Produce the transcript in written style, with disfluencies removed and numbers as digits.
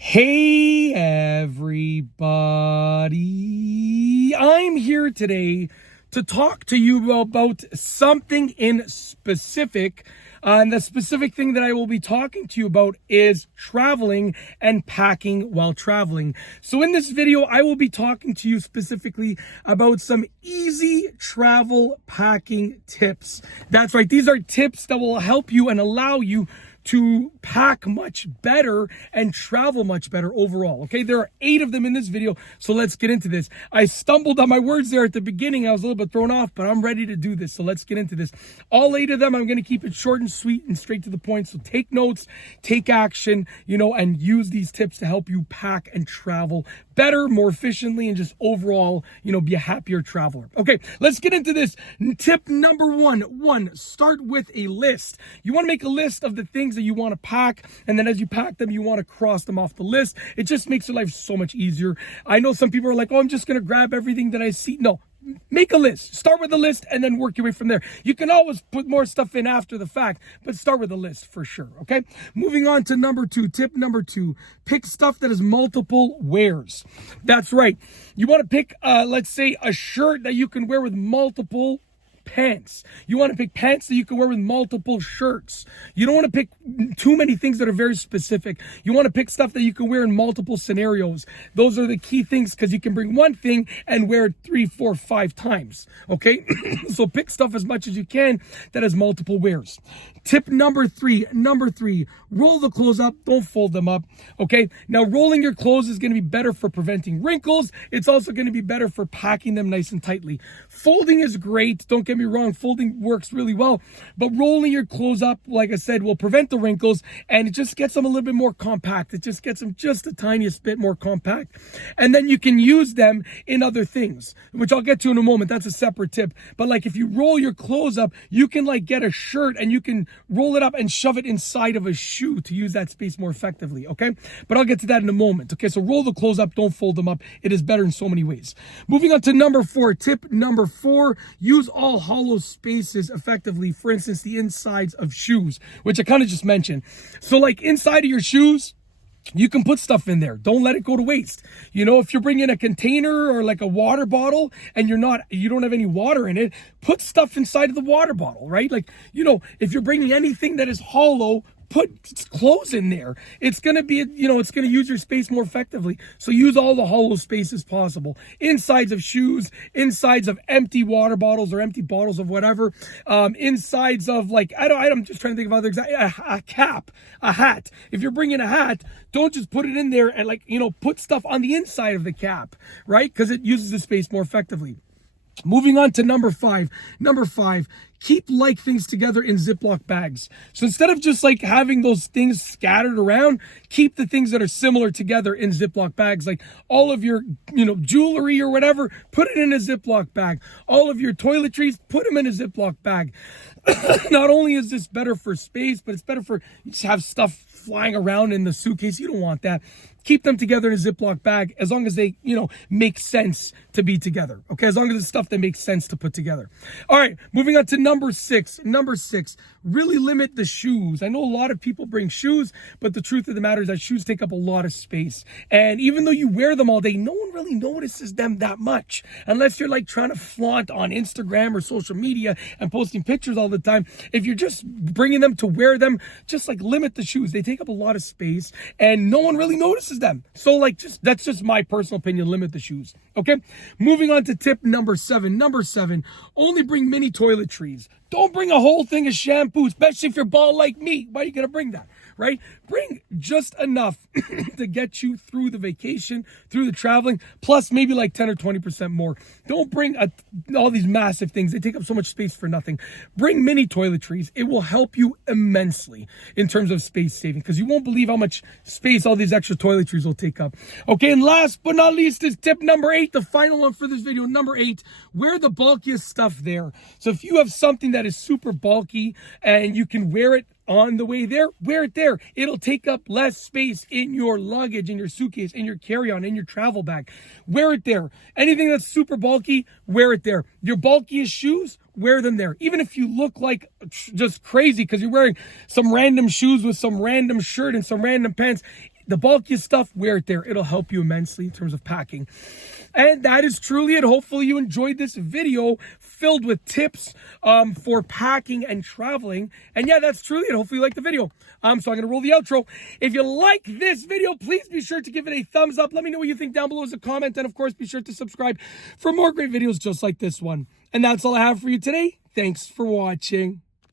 Hey everybody, I'm here today to talk to you about something in specific. And the specific thing that I will be talking to you about is traveling and packing while traveling. So in this video, I will be talking to you specifically about some easy travel packing tips. That's right, these are tips that will help you and allow you to pack much better and travel much better overall. Okay, there are 8 of them in this video, so let's get into this. I stumbled on my words there at the beginning. I was a little bit thrown off, but I'm ready to do this, so let's get into this. All 8 of them, I'm going to keep it short and sweet and straight to the point, so take notes, take action, and use these tips to help you pack and travel better, more efficiently, and just overall, be a happier traveler. Okay, let's get into this. Tip number one, start with a list. You want to make a list of the things that you want to pack, and then as you pack them, you want to cross them off the list. It just makes your life so much easier. I know some people are like, oh, I'm just going to grab everything that I see. No. Make a list. Start with a list and then work your way from there. You can always put more stuff in after the fact, but start with a list for sure, okay? Moving on to number 2. Tip number 2, pick stuff that has multiple wears. That's right. You want to pick, let's say, a shirt that you can wear with multiple pants. You want to pick pants that you can wear with multiple shirts. You don't want to pick too many things that are very specific. You want to pick stuff that you can wear in multiple scenarios. Those are the key things, because you can bring one thing and wear it 3, 4, 5 times. Okay? So pick stuff as much as you can that has multiple wears. Tip number 3, roll the clothes up, don't fold them up. Okay? Now, rolling your clothes is going to be better for preventing wrinkles. It's also going to be better for packing them nice and tightly. Folding is great. Don't get me wrong, folding works really well, but rolling your clothes up, like I said, will prevent the wrinkles, and it just gets them a little bit more compact. It just gets them just the tiniest bit more compact, and then you can use them in other things, which I'll get to in a moment. That's a separate tip. But like, if you roll your clothes up, you can like get a shirt and you can roll it up and shove it inside of a shoe to use that space more effectively. Okay, but I'll get to that in a moment. Okay, so roll the clothes up, don't fold them up. It is better in so many ways. Moving on to number 4. Tip number 4, use all hollow spaces effectively. For instance, the insides of shoes, which I kind of just mentioned. So like inside of your shoes, you can put stuff in there. Don't let it go to waste. If you're bringing a container or like a water bottle and you don't have any water in it, put stuff inside of the water bottle, right? Like, if you're bringing anything that is hollow, put clothes in there. It's going to be, it's going to use your space more effectively. So use all the hollow spaces possible. Insides of shoes, insides of empty water bottles or empty bottles of whatever. Insides of like, I'm just trying to think of other examples. A cap, a hat. If you're bringing a hat, don't just put it in there and put stuff on the inside of the cap, right? Because it uses the space more effectively. Moving on to number 5. Keep like things together in Ziploc bags. So instead of just like having those things scattered around, keep the things that are similar together in Ziploc bags. Like all of your, jewelry or whatever, put it in a Ziploc bag. All of your toiletries, put them in a Ziploc bag. Not only is this better for space, but it's better for, you just have stuff flying around in the suitcase. You don't want that. Keep them together in a Ziploc bag as long as they, make sense to be together. Okay, as long as it's stuff that makes sense to put together. All right, moving on to number 6. Really limit the shoes. I know a lot of people bring shoes, but the truth of the matter is that shoes take up a lot of space. And even though you wear them all day, no one really notices them that much. Unless you're like trying to flaunt on Instagram or social media and posting pictures all the time. If you're just bringing them to wear them, just like limit the shoes. They take up a lot of space and no one really notices them. So like, that's just my personal opinion. Limit the shoes. Okay. Moving on to tip number 7. Only bring mini toiletries. Don't bring a whole thing of shampoo, especially if you're bald like me. Why are you going to bring that, right? Bring just enough to get you through the vacation, through the traveling, plus maybe like 10 or 20% more. Don't bring all these massive things. They take up so much space for nothing. Bring mini toiletries. It will help you immensely in terms of space saving, because you won't believe how much space all these extra toiletries will take up. Okay, and last but not least is tip number 8, the final one for this video. Number 8, wear the bulkiest stuff there. So if you have something that is super bulky and you can wear it on the way there, wear it there. It'll take up less space in your luggage, in your suitcase, in your carry-on, in your travel bag. Wear it there. Anything that's super bulky, wear it there. Your bulkiest shoes, wear them there. Even if you look like just crazy because you're wearing some random shoes with some random shirt and some random pants, the bulkiest stuff, wear it there. It'll help you immensely in terms of packing. And that is truly it. Hopefully you enjoyed this video filled with tips for packing and traveling. And yeah, that's truly it. Hopefully you liked the video. So I'm going to roll the outro. If you like this video, please be sure to give it a thumbs up. Let me know what you think down below as a comment. And of course, be sure to subscribe for more great videos just like this one. And that's all I have for you today. Thanks for watching.